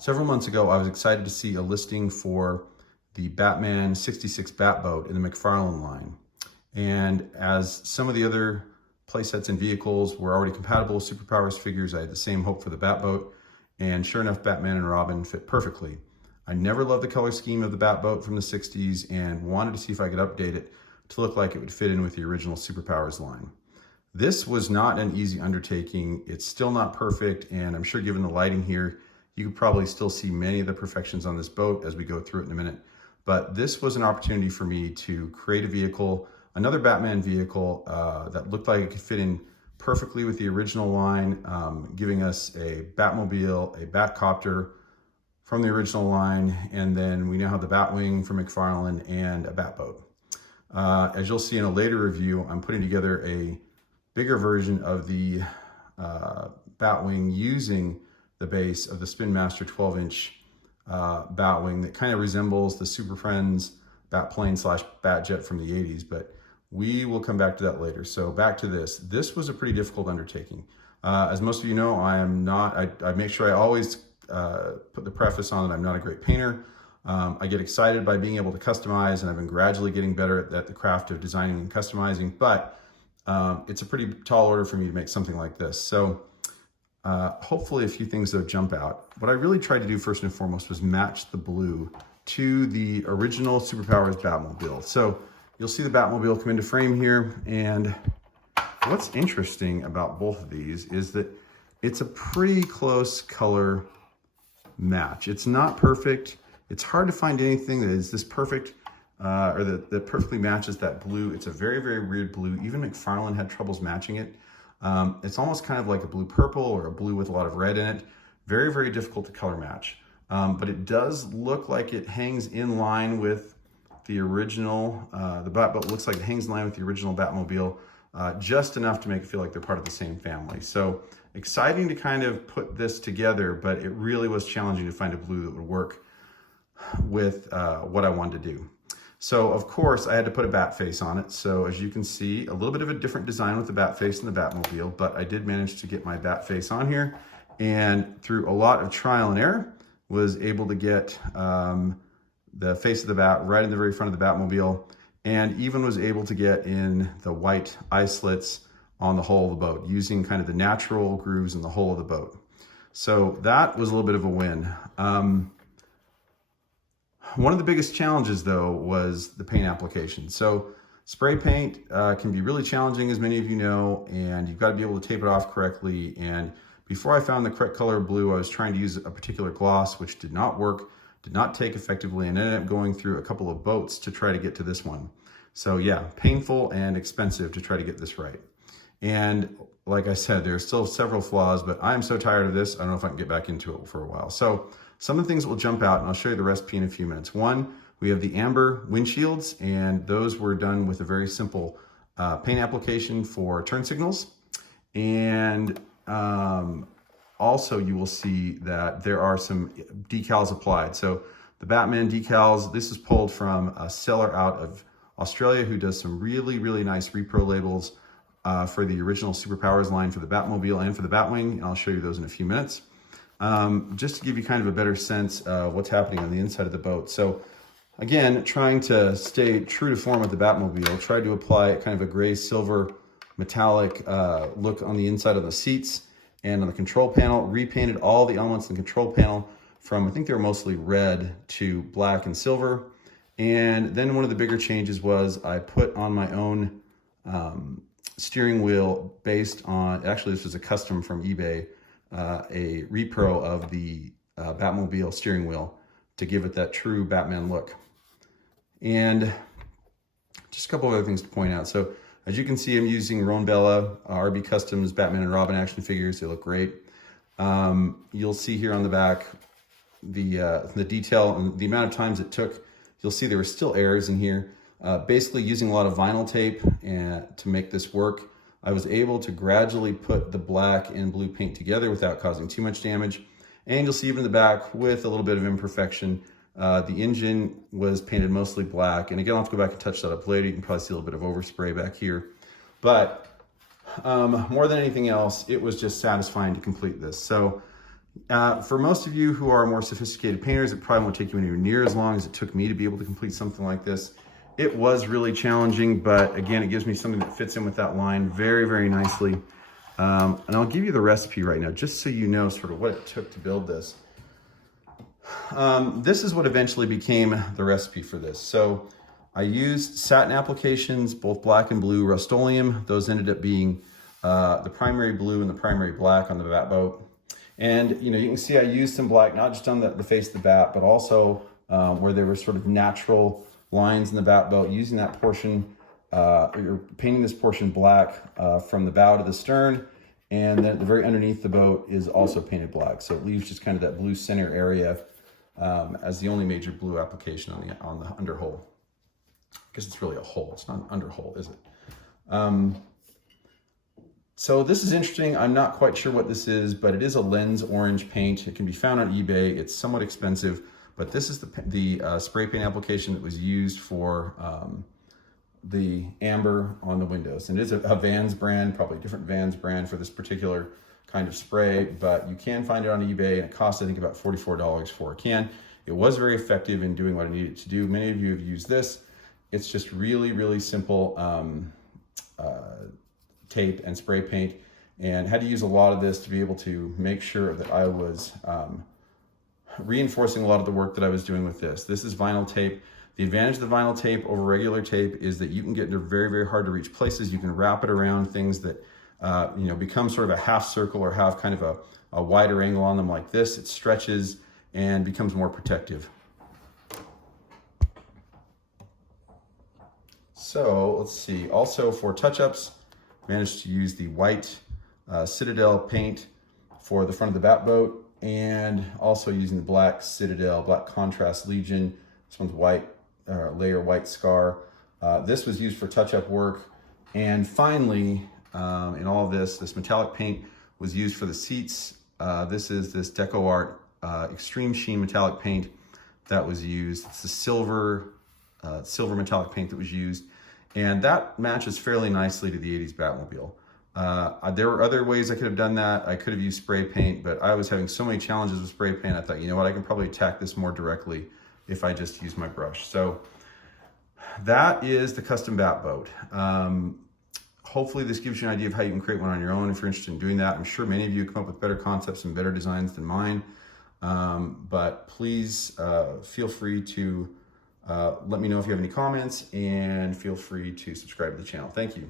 Several months ago, I was excited to see a listing for the Batman 66 Batboat in the McFarlane line. And as some of the other playsets and vehicles were already compatible with Super Powers figures, I had the same hope for the Batboat. And sure enough, Batman and Robin fit perfectly. I never loved the color scheme of the Batboat from the 60s and wanted to see if I could update it to look like it would fit in with the original Super Powers line. This was not an easy undertaking. It's still not perfect, and I'm sure given the lighting here, you could probably still see many of the perfections on this boat as we go through it in a minute. But this was an opportunity for me to create a vehicle, another Batman vehicle that looked like it could fit in perfectly with the original line, giving us a Batmobile, a Batcopter from the original line, and then we now have the Batwing from McFarlane and a Batboat. As you'll see in a later review, I'm putting together a bigger version of the Batwing using the base of the Spin Master 12-inch Batwing that kind of resembles the Super Friends Batplane / Batjet from the 80s, but we will come back to that later. So back to this. This was a pretty difficult undertaking. As most of you know, I make sure I always put the preface on that I'm not a great painter. I get excited by being able to customize, and I've been gradually getting better at the craft of designing and customizing, but it's a pretty tall order for me to make something like this. So hopefully a few things that jump out. What I really tried to do first and foremost was match the blue to the original Super Powers Batmobile. So you'll see the Batmobile come into frame here, and what's interesting about both of these is that it's a pretty close color match. It's not perfect. It's hard to find anything that is this perfect or that perfectly matches that blue. It's a very, very weird blue. Even McFarlane had troubles matching it. It's almost kind of like a blue purple or a blue with a lot of red in it. Very, very difficult to color match. But it does look like it hangs in line with the original. The Batboat looks like it hangs in line with the original Batmobile, just enough to make it feel like they're part of the same family. So exciting to kind of put this together, but it really was challenging to find a blue that would work with what I wanted to do. So of course I had to put a bat face on it. So as you can see, a little bit of a different design with the bat face and the Batmobile, but I did manage to get my bat face on here, and through a lot of trial and error was able to get the face of the bat right in the very front of the Batmobile, and even was able to get in the white eye slits on the hull of the boat using kind of the natural grooves in the hull of the boat. So that was a little bit of a win. One of the biggest challenges, though, was the paint application. So spray paint can be really challenging, as many of you know, and you've got to be able to tape it off correctly. And before I found the correct color of blue, I was trying to use a particular gloss, which did not work, did not take effectively, and ended up going through a couple of boats to try to get to this one. So yeah, painful and expensive to try to get this right. And like I said, there are still several flaws, but I'm so tired of this, I don't know if I can get back into it for a while. So some of the things will jump out, and I'll show you the recipe in a few minutes. One, we have the amber windshields, and those were done with a very simple paint application for turn signals. And also you will see that there are some decals applied. So the Batman decals, this is pulled from a seller out of Australia who does some really, really nice repro labels for the original Super Powers line for the Batmobile and for the Batwing, and I'll show you those in a few minutes. Just to give you kind of a better sense of what's happening on the inside of the boat. So again, trying to stay true to form with the Batmobile, tried to apply kind of a gray silver metallic look on the inside of the seats and on the control panel, repainted all the elements in the control panel from, I think they were mostly red to black and silver. And then one of the bigger changes was I put on my own steering wheel based on, actually this was a custom from eBay, a repro of the Batmobile steering wheel to give it that true Batman look. And just a couple of other things to point out. So as you can see, I'm using Ron Bella, RB Customs Batman and Robin action figures. They look great. You'll see here on the back the detail and the amount of times it took. You'll see there were still errors in here. Basically using a lot of vinyl tape to make this work. I was able to gradually put the black and blue paint together without causing too much damage. And you'll see even in the back with a little bit of imperfection, the engine was painted mostly black. And again, I'll have to go back and touch that up later. You can probably see a little bit of overspray back here. But more than anything else, it was just satisfying to complete this. So For most of you who are more sophisticated painters, it probably won't take you anywhere near as long as it took me to be able to complete something like this. It was really challenging, but again, it gives me something that fits in with that line very, very nicely. And I'll give you the recipe right now, just so you know sort of what it took to build this. This is what eventually became the recipe for this. So I used satin applications, both black and blue, Rust-Oleum. Those ended up being the primary blue and the primary black on the Batboat. And you can see I used some black, not just on the face of the bat, but also where there were sort of natural lines in the Batboat, using that portion, you're painting this portion black from the bow to the stern, and then at the very underneath the boat is also painted black. So it leaves just kind of that blue center area as the only major blue application on the underhull. I guess it's really a hull, it's not an underhull, is it? So this is interesting. I'm not quite sure what this is, but it is a lens orange paint. It can be found on eBay. It's somewhat expensive, but this is the spray paint application that was used for the amber on the windows. And it is a Vans brand, probably a different Vans brand for this particular kind of spray, but you can find it on eBay, and it costs, I think, about $44 for a can. It was very effective in doing what I needed to do. Many of you have used this. It's just really, really simple tape and spray paint, and had to use a lot of this to be able to make sure that I was reinforcing a lot of the work that I was doing with this. This is vinyl tape. The advantage of the vinyl tape over regular tape is that you can get into very, very hard to reach places. You can wrap it around things that become sort of a half circle or have kind of a wider angle on them like this. It stretches and becomes more protective. So let's see, also for touch-ups, managed to use the white Citadel paint for the front of the Batboat, and also using the black Citadel, black contrast Legion. This one's white, layer white scar. This was used for touch-up work. And finally, in all of this metallic paint was used for the seats. This is this Deco Art Extreme Sheen metallic paint that was used. It's the silver metallic paint that was used. And that matches fairly nicely to the 80s Batmobile. There were other ways I could have done that. I could have used spray paint, but I was having so many challenges with spray paint, I thought, you know what, I can probably attack this more directly if I just use my brush. So that is the custom Batboat. Hopefully this gives you an idea of how you can create one on your own if you're interested in doing that. I'm sure many of you come up with better concepts and better designs than mine. But please feel free to let me know if you have any comments, and feel free to subscribe to the channel. Thank you.